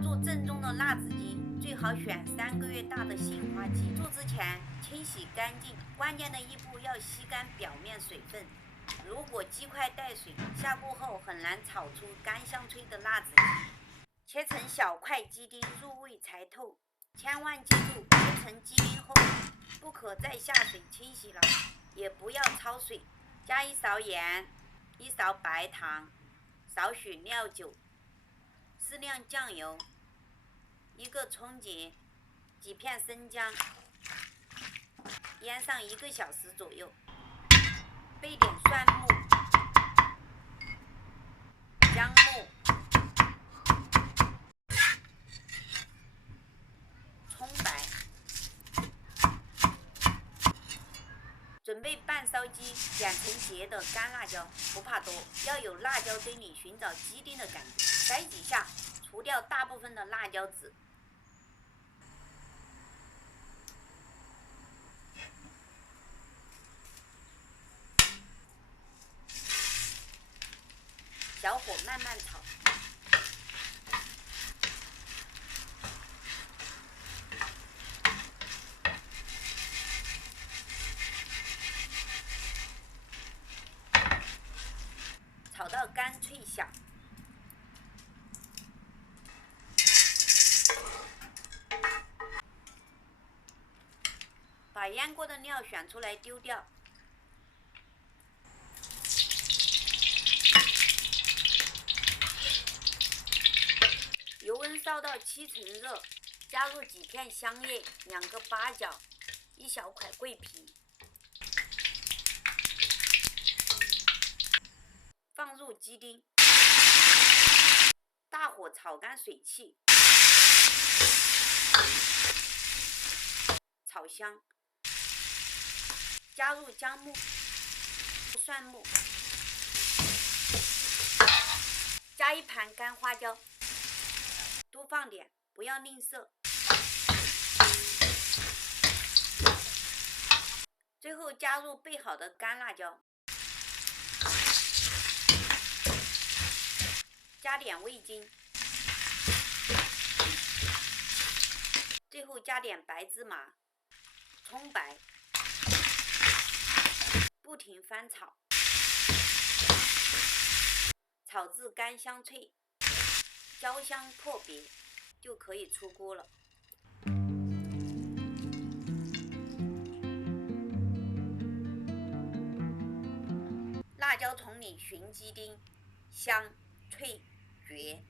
做正宗的辣子鸡，最好选3个月大的杏花鸡。做之前清洗干净，关键的一步要吸干表面水分。如果鸡块带水，下锅后很难炒出干香脆的辣子鸡。切成小块鸡丁入味才透，千万记住，切成鸡丁后不可再下水清洗了，也不要焯水。加1勺盐，1勺白糖，少许料酒，适量酱油，1个葱节，几片生姜，腌上1个小时左右，备点蒜末、姜末、葱白。准备半烧鸡，剪成节的干辣椒，不怕多，要有辣椒堆里寻找鸡丁的感觉。筛几下，除掉大部分的辣椒籽。小火慢慢炒。炒到干脆响，把腌过的料选出来丢掉。油温烧到7成热，加入几片香叶、2个八角、1小块桂皮，放入鸡丁，大火炒干水汽，炒香，加入姜末、蒜末，加1盘干花椒，多放点，不要吝啬。最后加入备好的干辣椒，加点味精，最后加点白芝麻、葱白，不停翻炒，炒至干香脆、焦香破别，就可以出锅了。辣椒丛里寻鸡丁，香脆绝。